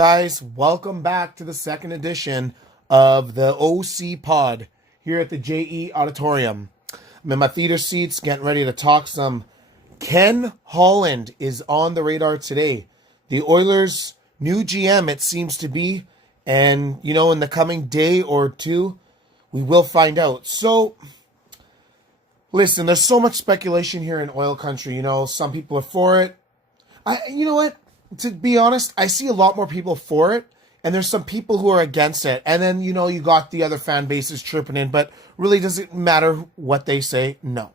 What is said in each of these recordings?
guys? Welcome back to the second edition of the OC Pod here at the JE Auditorium. I'm in my theater seats getting ready to talk some. Ken Holland is on the radar today. The Oilers' new GM, it seems to be. And, in the coming day or two, we will find out. So, listen, there's so much speculation here in oil country. Some people are for it. You know what? To be honest, I see a lot more people for it, and there's some people who are against it. And then, you got the other fan bases chirping in, but really, does it matter what they say? No.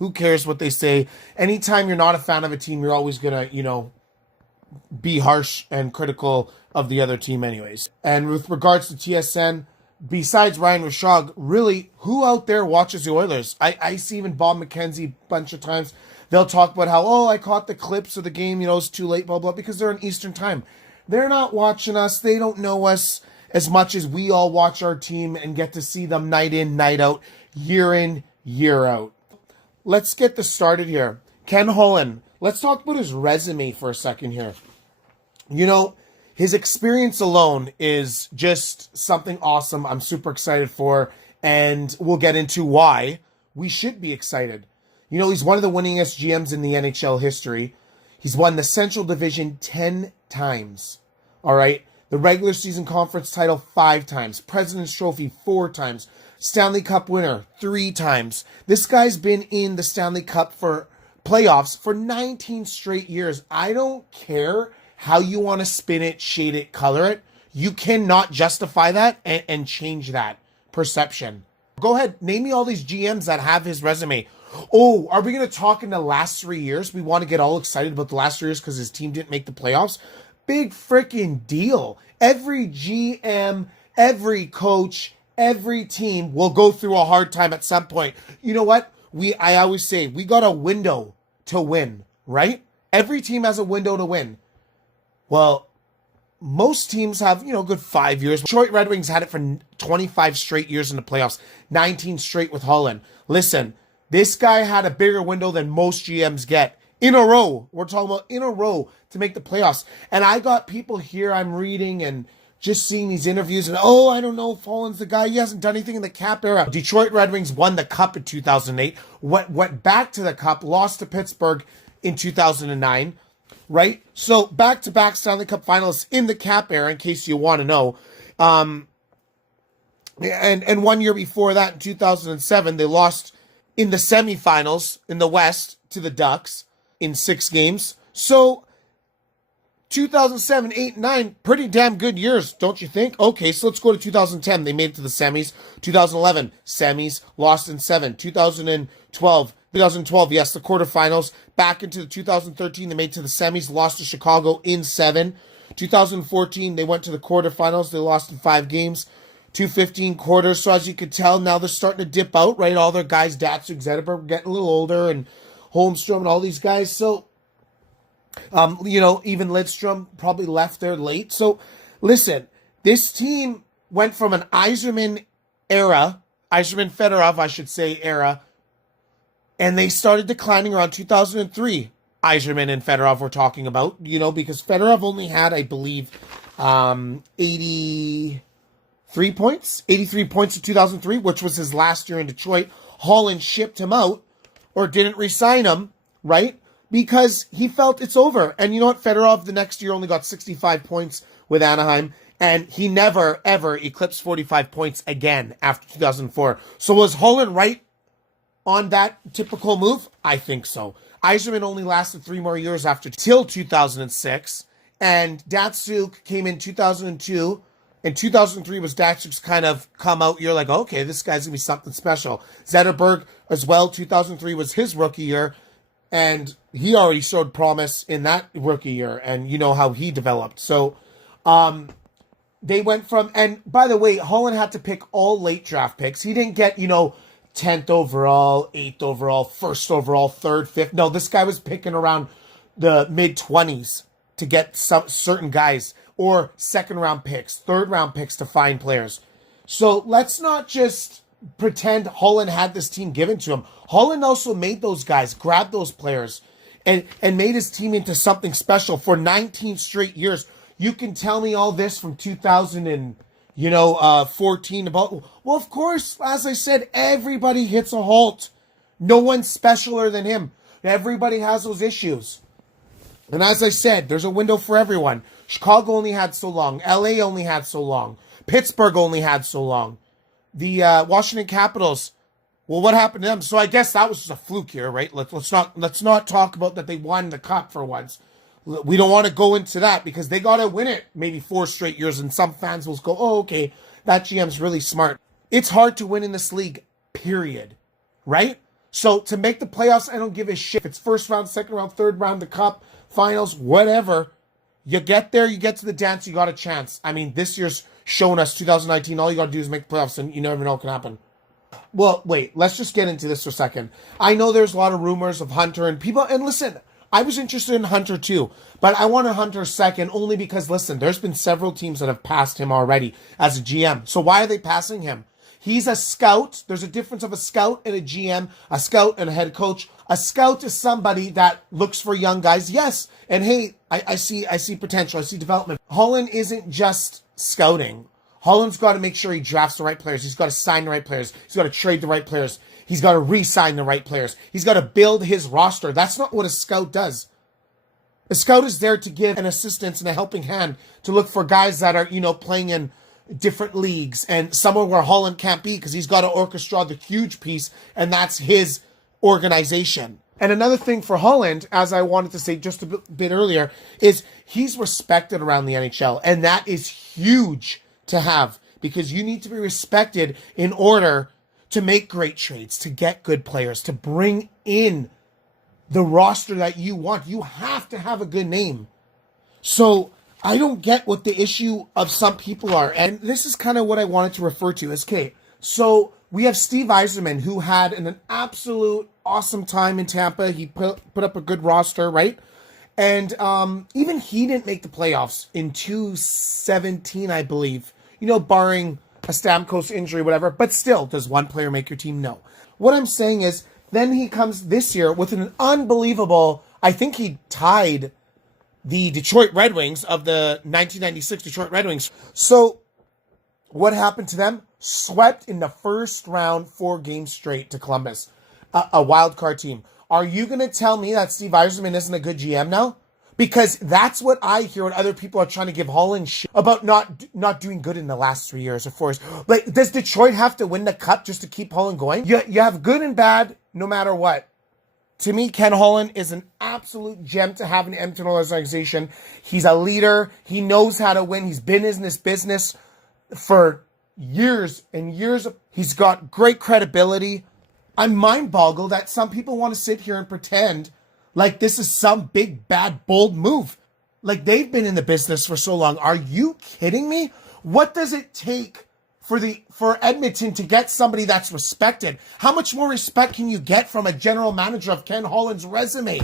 Who cares what they say? Anytime you're not a fan of a team, you're always going to, be harsh and critical of the other team anyways. And with regards to TSN, besides Ryan Rishaug, really, who out there watches the Oilers? I see even Bob McKenzie a bunch of times. They'll talk about how, I caught the clips of the game, it's too late, blah, blah, because they're in Eastern time. They're not watching us. They don't know us as much as we all watch our team and get to see them night in, night out, year in, year out. Let's get this started here. Ken Holland. Let's talk about his resume for a second here. His experience alone is just something awesome I'm super excited for, and we'll get into why we should be excited. He's one of the winningest GMs in the NHL history. He's won the Central Division 10 times. All right. The regular season conference title 5 times. President's Trophy 4 times. Stanley Cup winner 3 times. This guy's been in the Stanley Cup for playoffs for 19 straight years. I don't care how you want to spin it, shade it, color it. You cannot justify that and change that perception. Go ahead. Name me all these GMs that have his resume. Oh, are we going to talk in the last 3 years? We want to get all excited about the last 3 years because his team didn't make the playoffs? Big freaking deal. Every GM, every coach, every team will go through a hard time at some point. You know what? I always say, we got a window to win, right? Every team has a window to win. Well, most teams have, good 5 years. Detroit Red Wings had it for 25 straight years in the playoffs, 19 straight with Holland. Listen, this guy had a bigger window than most GMs get in a row. We're talking about in a row to make the playoffs. And I got people here I'm reading and just seeing these interviews and, I don't know if Holland's the guy. He hasn't done anything in the Cap era. Detroit Red Wings won the Cup in 2008, went back to the Cup, lost to Pittsburgh in 2009, right? So back-to-back Stanley Cup finalists in the Cap era, in case you want to know. And 1 year before that, in 2007, they lost in the semifinals in the West to the Ducks in 6 games. So 2007, 8, 9, pretty damn good years, don't you think? Okay, so let's go to 2010. They made it to the semis. 2011, semis, lost in 7. 2012, yes, the quarterfinals. Back into the 2013, they made it to the semis, lost to Chicago in 7. 2014, they went to the quarterfinals. They lost in 5 games. 215 quarters. So as you could tell, now they're starting to dip out, right? All their guys, Datsuk, Zetterberg, getting a little older, and Holmstrom and all these guys. So, even Lidstrom probably left there late. So, listen, this team went from an Yzerman-Fedorov, I should say, era, and they started declining around 2003. Yzerman and Fedorov we're talking about, because Fedorov only had, I believe, 83 points in 2003, which was his last year in Detroit. Holland shipped him out or didn't re-sign him, right? Because he felt it's over. And you know what? Fedorov the next year only got 65 points with Anaheim, and he never, ever eclipsed 45 points again after 2004. So was Holland right on that typical move? I think so. Yzerman only lasted 3 more years till 2006, and Datsuk came in 2002. In 2003 was Datsuk's kind of come out year, like, okay, this guy's going to be something special. Zetterberg as well, 2003 was his rookie year, and he already showed promise in that rookie year, and you know how he developed. So they went from, and by the way, Holland had to pick all late draft picks. He didn't get, 10th overall, 8th overall, 1st overall, 3rd, 5th. No, this guy was picking around the mid-20s to get some certain guys, or 2nd round picks, 3rd round picks to find players. So let's not just pretend Holland had this team given to him. Holland also made those guys, grabbed those players, and made his team into something special for 19 straight years. you can tell me all this from 2014 about, well, of course, as I said, everybody hits a halt. No one's specialer than him. Everybody has those issues. And as I said, there's a window for everyone. Chicago only had so long. LA only had so long. Pittsburgh only had so long. The Washington Capitals, well, what happened to them? So I guess that was just a fluke here, right? Let's not talk about that they won the cup for once. We don't want to go into that because they got to win it maybe 4 straight years, and some fans will go, oh, okay, that GM's really smart. It's hard to win in this league, period, right? So to make the playoffs, I don't give a shit. If it's first round, second round, third round, the cup, finals, whatever. You get there, you get to the dance, you got a chance. I mean, this year's shown us, 2019, all you got to do is make the playoffs, and you never know what can happen. Well, wait, let's just get into this for a second. I know there's a lot of rumors of Hunter and people, and listen, I was interested in Hunter too, but I want a Hunter second only because, listen, there's been several teams that have passed him already as a GM. So why are they passing him? He's a scout. There's a difference of a scout and a GM, a scout and a head coach. A scout is somebody that looks for young guys. Yes. And hey, I see potential. I see development. Holland isn't just scouting. Holland's got to make sure he drafts the right players. He's got to sign the right players. He's got to trade the right players. He's got to re-sign the right players. He's got to build his roster. That's not what a scout does. A scout is there to give an assistance and a helping hand to look for guys that are, playing in different leagues and somewhere where Holland can't be because he's got to orchestrate the huge piece, and that's his organization. And another thing for Holland, as I wanted to say just a bit earlier, is he's respected around the NHL, and that is huge to have because you need to be respected in order to make great trades, to get good players, to bring in the roster that you want. You have to have a good name. So I don't get what the issue of some people are. And this is kind of what I wanted to refer to as, okay, so we have Steve Yzerman, who had an absolute awesome time in Tampa. He put up a good roster, right? And even he didn't make the playoffs in 2017, I believe, barring a Stamkos injury, whatever. But still, does one player make your team? No. What I'm saying is, then he comes this year with an unbelievable, I think he tied the Detroit Red Wings of the 1996 Detroit Red Wings. So what happened to them? Swept in the first round 4 games straight to Columbus, a wild card team. Are you going to tell me that Steve Yzerman isn't a good GM now? Because that's what I hear when other people are trying to give Holland shit about not doing good in the last 3 years or 4 years. Like, does Detroit have to win the cup just to keep Holland going? You have good and bad no matter what. To me, Ken Holland is an absolute gem to have in the Edmonton organization. He's a leader. He knows how to win. He's been in this business for years and years. He's got great credibility. I'm mind-boggled that some people want to sit here and pretend like this is some big, bad, bold move. Like, they've been in the business for so long. Are you kidding me? What does it take for Edmonton to get somebody that's respected? How much more respect can you get from a general manager of Ken Holland's resume?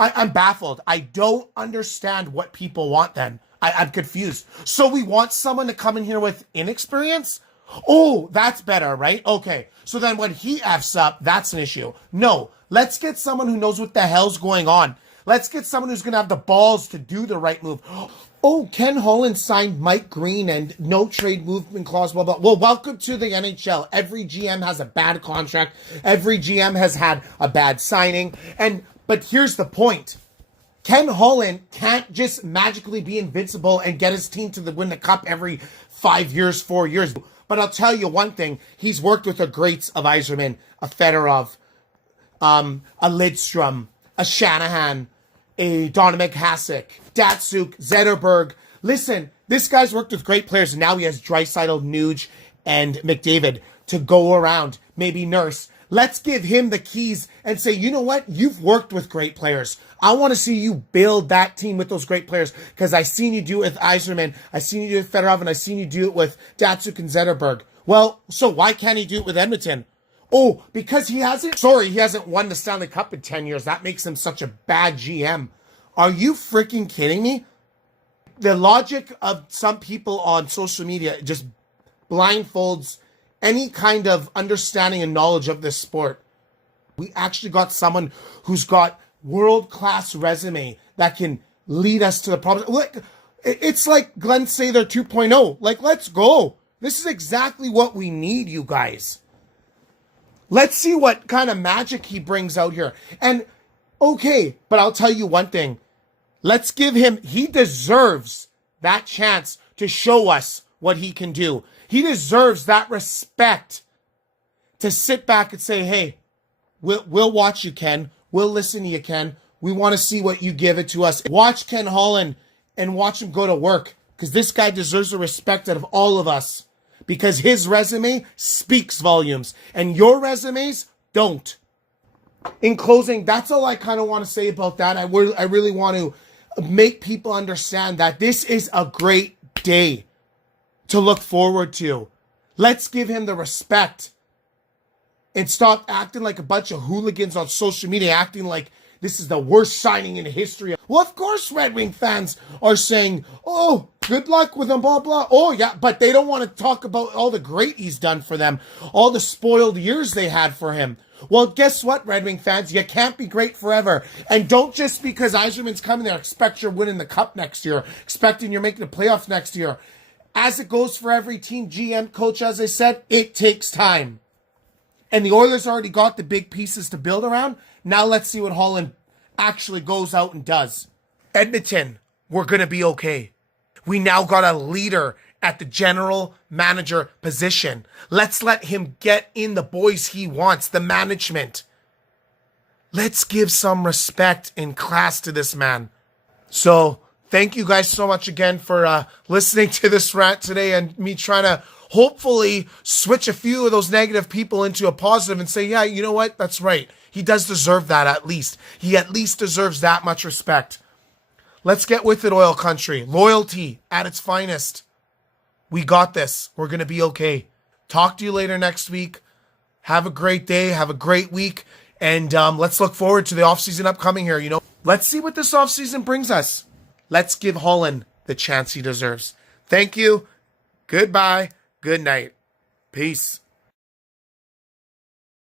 I'm baffled. I don't understand what people want then. I'm confused. So we want someone to come in here with inexperience? Oh, that's better, right? Okay. So then when he F's up, that's an issue. No, let's get someone who knows what the hell's going on. Let's get someone who's going to have the balls to do the right move. Oh, Ken Holland signed Mike Green and no trade movement clause, blah, blah. Well, welcome to the NHL. Every GM has a bad contract. Every GM has had a bad signing. But here's the point. Ken Holland can't just magically be invincible and get his team to win the cup every 5 years, 4 years. But I'll tell you one thing. He's worked with the greats of Yzerman, a Fedorov, a Lidstrom, a Shanahan, a Donovan Hasek, Datsuk, Zetterberg. Listen, this guy's worked with great players, and now he has Draisaitl, Nuge, and McDavid to go around, maybe Nurse. Let's give him the keys and say, you know what? You've worked with great players. I want to see you build that team with those great players because I seen you do it with Yzerman, I seen you do it with Fedorov, and I seen you do it with Datsuk and Zetterberg. Well, so why can't he do it with Edmonton? Oh, because he hasn't won the Stanley Cup in 10 years. That makes him such a bad GM. Are you freaking kidding me? The logic of some people on social media just blindfolds any kind of understanding and knowledge of this sport. We actually got someone who's got world-class resume that can lead us to the promise. Like, it's like Glenn Sather 2.0. Like, let's go. This is exactly what we need, you guys. Let's see what kind of magic he brings out here. And, okay, but I'll tell you one thing. Let's give him, he deserves that chance to show us what he can do. He deserves that respect to sit back and say, hey, we'll watch you, Ken. We'll listen to you, Ken. We want to see what you give it to us. Watch Ken Holland and watch him go to work, because this guy deserves the respect out of all of us, because his resume speaks volumes and your resumes don't. In closing, that's all I kind of want to say about that. I really want to make people understand that this is a great day to look forward to. Let's give him the respect and stop acting like a bunch of hooligans on social media, acting like this is the worst signing in history. Well, of course Red Wing fans are saying, oh, good luck with him, blah, blah. Oh, yeah, but they don't want to talk about all the great he's done for them, all the spoiled years they had for him. Well, guess what, Red Wing fans? You can't be great forever. And don't just because Yzerman's coming there expect you're winning the cup next year, expecting you're making the playoffs next year. As it goes for every team, GM, coach, as I said, it takes time. And the Oilers already got the big pieces to build around. Now let's see what Holland actually goes out and does. Edmonton, we're going to be okay. We now got a leader at the general manager position. Let's let him get in the boys he wants, the management. Let's give some respect and class to this man. So thank you guys so much again for listening to this rant today and me trying to hopefully switch a few of those negative people into a positive and say, yeah, you know what? That's right. He does deserve that at least. He at least deserves that much respect. Let's get with it, Oil Country. Loyalty at its finest. We got this. We're going to be okay. Talk to you later next week. Have a great day. Have a great week. And let's look forward to the offseason upcoming here. You know, let's see what this offseason brings us. Let's give Holland the chance he deserves. Thank you. Goodbye. Good night. Peace.